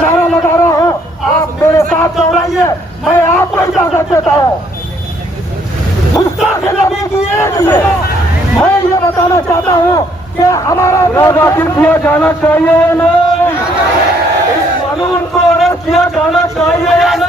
नारा लगा रहा हूँ, आप मेरे साथ दोहराइए। मैं आपको इजाजत देता हूँ। गुस्ताखी नबी की एक से मैं ये बताना चाहता हूँ कि हमारा दाखिल किया जाना चाहिए या नहीं, इस कानून को अरेस्ट किया जाना चाहिए या नहीं।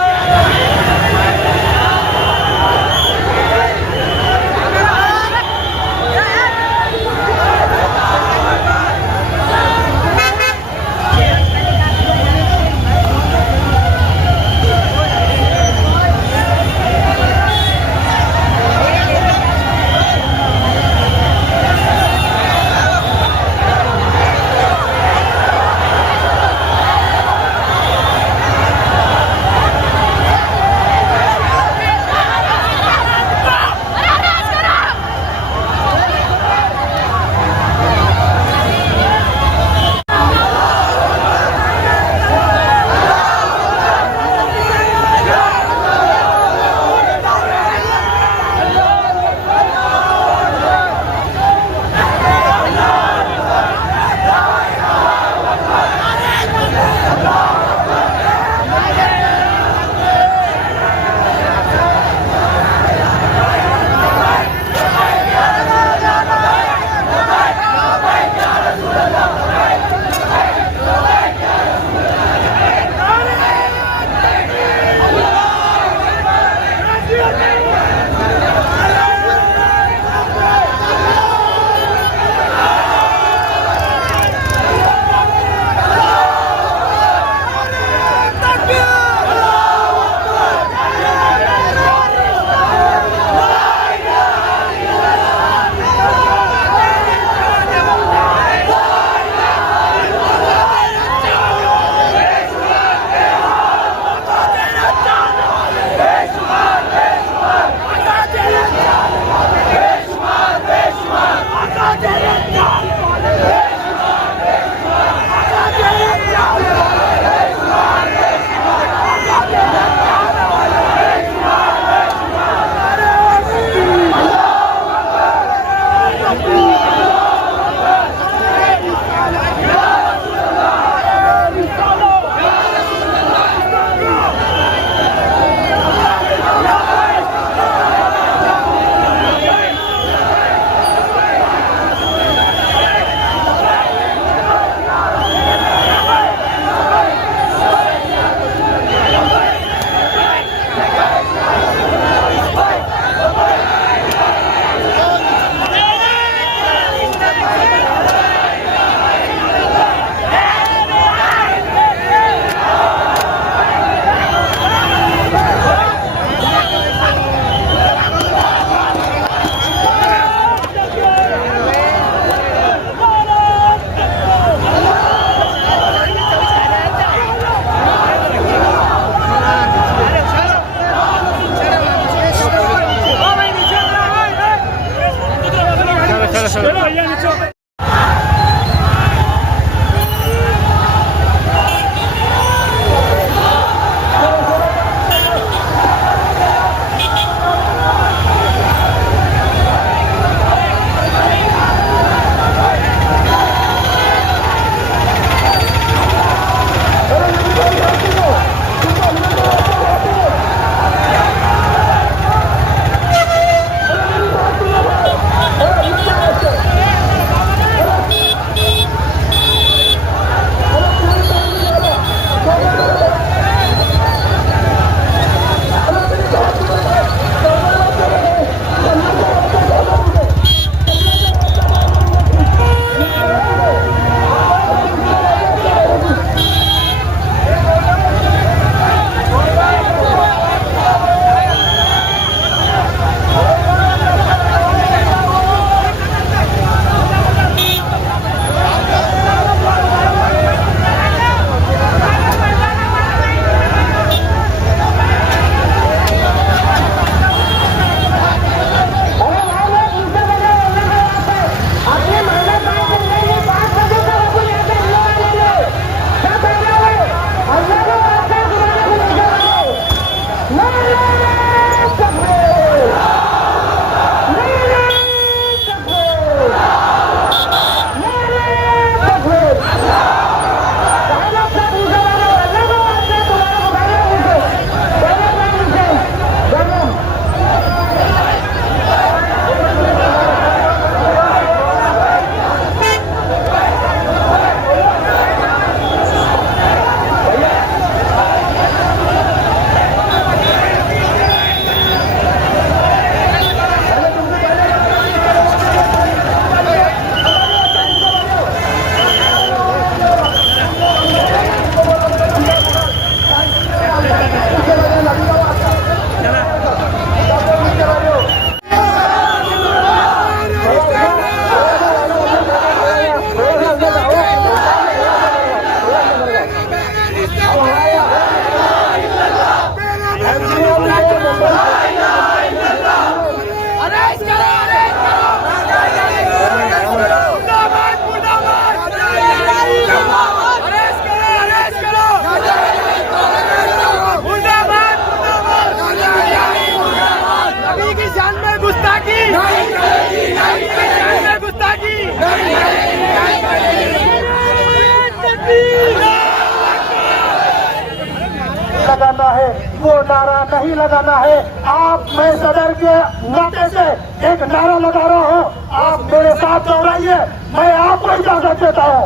लगाना है, वो नारा नहीं लगाना है। आप, मैं सदर के नाते से एक नारा लगा रहा हूँ, आप मेरे साथ दोहराइए। मैं आपको इजाजत देता हूँ,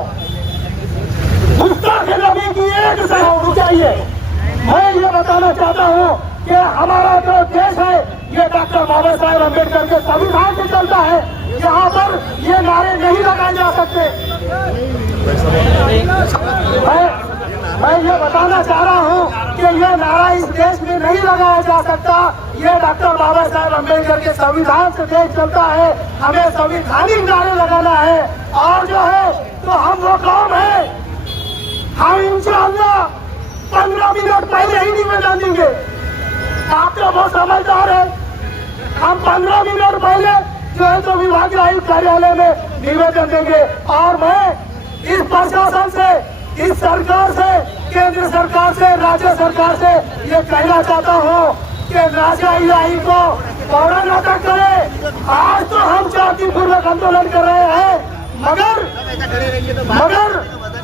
गुस्ताखे नबी की एक सलाह उठाइए। मैं ये बताना चाहता हूँ कि हमारा जो देश है ये डॉक्टर बाबा साहेब अम्बेडकर के संविधान से चलता है। यहाँ पर ये नारे नहीं लगाए जा सकते। मैं ये बताना चाह रहा हूँ कि ये नारा इस देश में नहीं लगाया जा सकता। ये डॉक्टर बाबा साहेब अम्बेडकर के संविधान से देश चलता है। हमें संविधानिक नारे लगाना है। और जो है तो हम वो कौम है, हम इंशाअल्लाह 15 मिनट पहले ही निवेदन देंगे। आप तो बहुत समझदार है, हम 15 मिनट पहले जो है तो विभागीय आयुक्त कार्यालय में निवेदन देंगे। और मैं इस प्रशासन से, इस सरकार से, केंद्र सरकार से, राज्य सरकार से ये कहना चाहता हूँ कि नाजायज को फौरन अटक करे। आज तो हम शांतिपूर्वक आंदोलन कर रहे हैं, मगर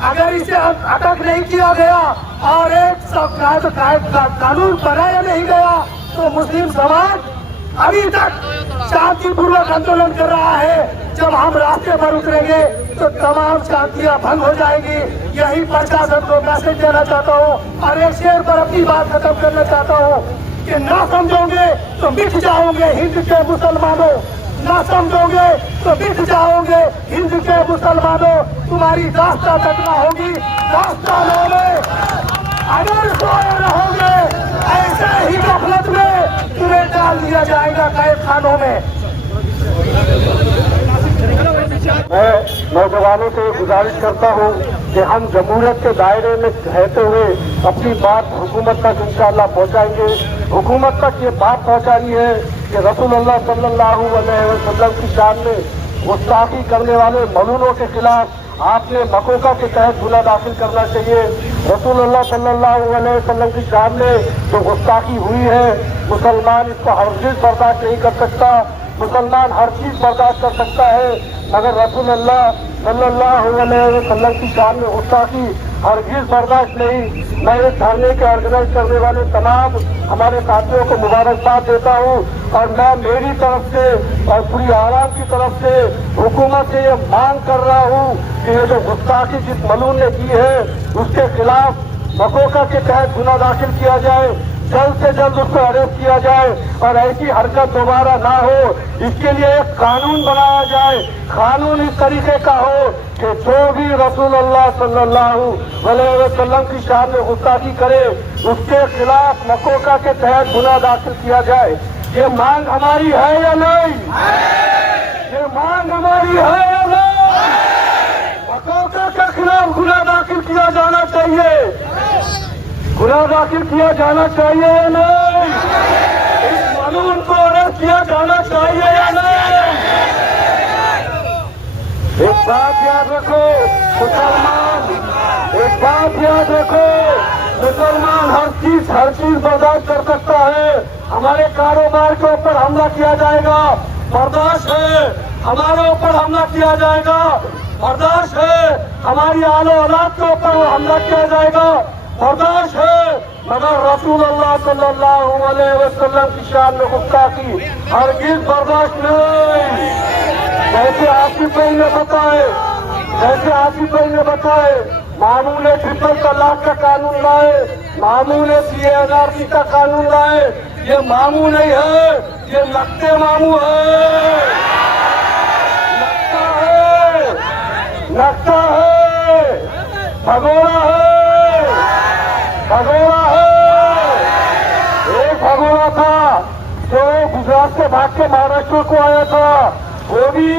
अगर इसे अटक नहीं किया गया और एक कानून बनाया नहीं गया तो मुस्लिम समाज अभी तक शांतिपूर्वक आंदोलन कर रहा है। जब हम रास्ते पर उतरेंगे तो तमाम शांतियां भंग हो जाएगी। यही प्रशासन को मैसेज देना चाहता हूँ और एक शेर पर अपनी बात खत्म करना चाहता हूँ कि ना समझोगे तो मिट जाओगे हिंद के मुसलमानों, ना समझोगे तो मिट जाओगे हिंद के मुसलमानों। तुम्हारी दास्तां तकना होगी, दास्तानों में अगर सोए रहोगे ऐसे ही गफलत में तुम्हें डाल दिया जाएगा कैद खानों में। मैं नौजवानों से गुजारिश करता हूं कि हम जमहूरियत के दायरे में रहते हुए अपनी बात हुकूमत तक इंशाअल्लाह पहुंचाएंगे। हुकूमत तक ये बात पहुंचानी है कि रसूलुल्लाह सल्लल्लाहु अलैहि वसल्लम की शान में गुस्ताखी करने वाले मलूनों के खिलाफ आपने मकोका के तहत गुना दाखिल करना चाहिए। रसूलुल्लाह सल्लल्लाहु अलैहि वसल्लम की शान में जो गुस्ताखी हुई है, मुसलमान इसको हरगिज़ बर्दाश्त नहीं कर सकता। मुसलमान हर चीज बर्दाश्त कर सकता है, मगर रसूलुल्लाह सल्लल्लाहु अलैहि वसल्लम की शान में गुस्ताखी हरगिज़ बर्दाश्त नहीं। मैं इस धरने के ऑर्गेनाइज करने वाले तमाम हमारे साथियों को मुबारकबाद देता हूँ और मैं मेरी तरफ से और पूरी आवाम की तरफ से हुकूमत से ये मांग कर रहा हूँ कि ये जो गुस्ताखी जिस मलून ने की है उसके खिलाफ मकोका के तहत गुना दाखिल किया जाए, जल्द से जल्द उसको अरेस्ट किया जाए और ऐसी हरकत दोबारा ना हो। इसके लिए एक कानून बनाया जाए। कानून इस तरीके का हो कि जो भी रसूलुल्लाह सल्लल्लाहु अलैहि वसल्लम की शान में गुस्ताखी करे उसके खिलाफ मकोका के तहत गुना दाखिल किया जाए। ये मांग हमारी है या नहीं? ये मांग हमारी है या नहीं? मकोका के खिलाफ गुना दाखिल किया जाना चाहिए। गुना दाखिल किया जाना चाहिए या नहीं? इस कानून को अरेस्ट किया जाना चाहिए या नहीं? एक बात याद रखो मुसलमान, एक बात याद रखो, मुसलमान हर चीज बर्दाश्त कर सकता है। हमारे कारोबार के ऊपर हमला किया जाएगा, बर्दाश्त है। हमारे ऊपर हमला किया जाएगा, बर्दाश्त है। हमारी आलो औलाद के ऊपर हमला किया जाएगा, बर्दाश्त है। मगर रसूलुल्लाह सल्लल्लाहु अलैहि वसल्लम की शान में गुस्ताखी हरगिज़ बर्दाश्त नहीं। जैसे आसिफ भाई ने बताए, मामू ने ट्रिपल तलाक का कानून लाए, मामू ने CANRC का कानून लाए। ये मामू नहीं है, ये लगते मामू है, लगता है, भगोड़ा है, भगोड़ा है। एक भगोड़ा था जो गुजरात से भाग के महाराष्ट्र को आया था, वो भी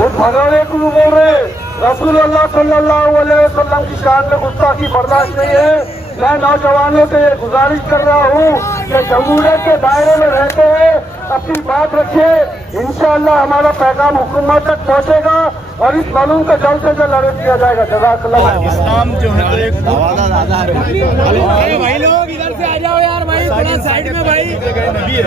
उस भगोड़े को बोल रहे रसूलुल्लाह सल्लल्लाहु अलैहि वसल्लम की शान में गुस्ताखी बर्दाश्त नहीं है। मैं नौजवानों से ये गुजारिश कर रहा हूँ कि जमहूरियत के दायरे में रहते हुए अपनी बात रखिए, इंशाअल्लाह हमारा पैगाम हुकूमत तक पहुंचेगा और इस कानून का जल्द से जल्द अरेस्ट किया जाएगा। जज़ाकल्लाह। इस्लाम जो है तो एक भाई लोग इधर से आ जाओ यार भाई, थोड़ा साइड में भाई। नबी है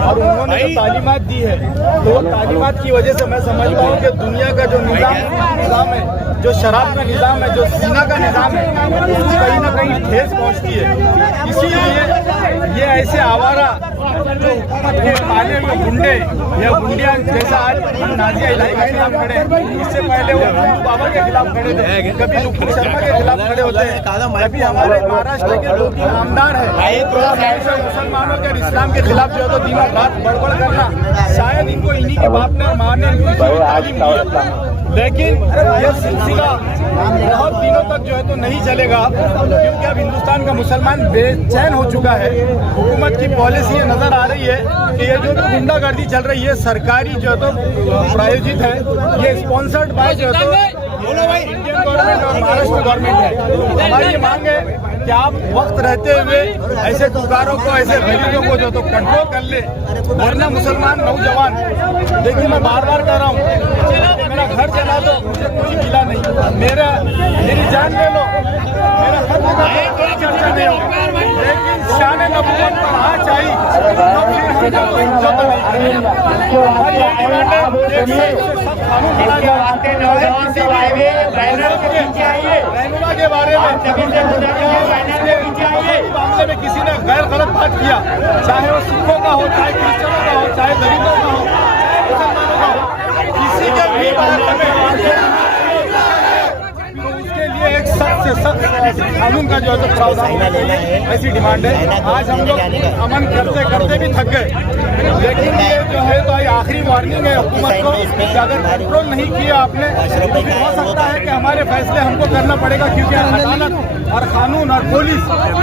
और उन्होंने जो तालीमात दी है, तो तालीमात की वजह से मैं समझता हूँ कि दुनिया का जो निज़ाम है, जो शराब का निज़ाम है, जो सीना का निज़ाम है, उसको कहीं ना कहीं ठेस पहुँचती है। इसीलिए ये ऐसे आवारा जो हुकूमत के माने हुए गुंडे या गुंडिया जैसा आज नाजिया इलाही के खिलाफ खड़े हैं, इससे पहले वो बाबा के खिलाफ खड़े थे, कभी नुपुर शर्मा के खिलाफ खड़े होते हैं, कभी हमारे महाराष्ट्र के लोग नामदार है तो हमेशा मुसलमानों के और इस्लाम के खिलाफ जो है तो दिनों रात बड़बड़ करना, शायद इनको इन्हीं के बाप ने और माँ ने तालीम दी। लेकिन यह सिलसिला बहुत दिनों तक जो है तो नहीं चलेगा, क्योंकि अब हिंदुस्तान का मुसलमान बेचैन हो चुका है। हुकूमत की पॉलिसी ये नजर आ रही है कि ये जो गुंडागर्दी चल रही है सरकारी जो है तो प्रायोजित है, ये स्पॉन्सर्ड बाय जो है तो इंडियन गवर्नमेंट और महाराष्ट्र गवर्नमेंट है। हमारी ये मांग है कि आप वक्त रहते हुए ऐसे गुजारों को, ऐसे गरीबों को जो तो कंट्रोल कर ले, वरना मुसलमान नौजवान, देखिए मैं बार बार कह रहा हूँ, मेरा घर चला दो मुझे कोई गिला नहीं, मेरी जान ले लो, मेरा खत लगा दो, कोई चर्चा नहीं होगी, लेकिन शान नबूवत पर हाथ चाहिए तो फिर हम कोई समझौता नहीं करेंगे। हमारी ये डिमांड है कि सब कानून बना जाए, रहनुमा के बारे में मामले में किसी ने गैर गलत बात किया, चाहे वो सिखों का हो, चाहे क्रिश्चनों का हो, चाहे दलितों का हो, चाहे मुसलमानों का हो, किसी के भी बारे में तो उसके लिए एक सख्त से सख्त कानून का जो है तो प्रावधान होना चाहिए, ऐसी डिमांड है। आज हम लोग अमन करते करते भी थक गए, लेकिन ये जो है तो आखिरी वार्निंग है हुकूमत को कि अगर कंट्रोल नहीं किया आपने तो फिर हो सकता है कि हमारे फैसले हमको करना पड़ेगा, क्योंकि अदालत और कानून और पुलिस,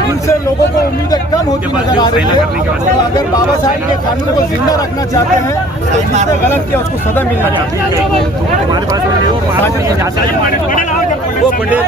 इनसे लोगों को उम्मीदें कम होती नजर आ रही है। तो अगर बाबा साहब के कानून को जिंदा रखना चाहते हैं तो जिसने गलत किया उसको सजा मिलना चाहिए। हमारे पास वो पटेल